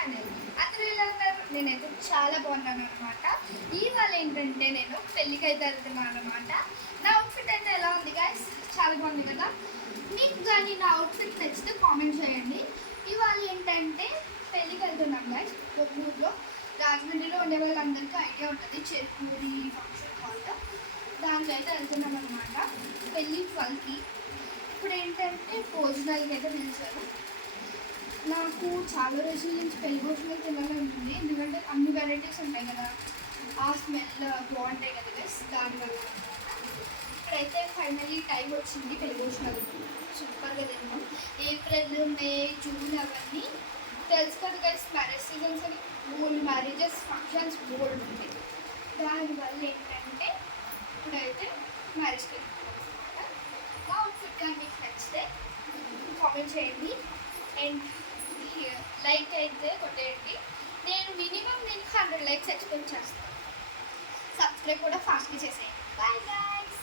Channel. అందరూ ఎలా ఉన్నారు? నేనైతే చాలా బాగున్నాను అనమాట. ఇవాళ ఏంటంటే నేను పెళ్ళికి అయితే వెళ్తున్నాను అనమాట. నా అవుట్ఫిట్ అయితే ఎలా ఉంది గాయస్? చాలా బాగుంది కదా. మీకు కానీ నా అవుట్ఫిట్ నచ్చితే కామెంట్ చేయండి. ఇవాళ ఏంటంటే పెళ్ళికి వెళ్తున్నాం గాయస్. ఊర్లో రాజమండ్రిలో ఉండే వాళ్ళందరికీ ఐడియా ఉంటుంది, చెరుకూరి ఫంక్షన్ హాల్. దానికి అయితే వెళ్తున్నాం అనమాట. పెళ్ళి 12కి. ఇప్పుడు ఏంటంటే భోజనాలకి అయితే పిలిచారు. నాకు చాలా రోజుల నుంచి పెళ్లి భోజనాలు తినాలని ఉంటుంది, ఎందుకంటే అన్ని వెరైటీస్ ఉంటాయి కదా, ఆ స్మెల్ బాగుంటాయి కదా గైస్, దానివల్ల ఇక్కడైతే ఫైనలీ టైం వచ్చింది పెళ్లి భోజనాలు. సూపర్గా తిన్నాం. ఏప్రిల్, మే, జూన్ అవన్నీ తెలుసు కదా గైస్, మ్యారేజ్ సీజన్స్ అని బోల్డ్ మ్యారేజెస్ ఫంక్షన్స్ బోల్డ్ ఉంటాయి. దానివల్ల ఏంటంటే ఇప్పుడైతే మ్యారేజ్కి వెళ్తున్నాం అనమాట. మా అవుట్ఫిట్ కానీ మీకు నచ్చితే కామెంట్ చేయండి అండ్ లైక్ అయితే కొట్టేయండి. నేను మినిమం 100 లైక్స్ ఎక్స్పెక్ట్ చేస్తాను. సబ్స్క్రైబ్ కూడా ఫాస్ట్గా చేసేయండి. Bye guys.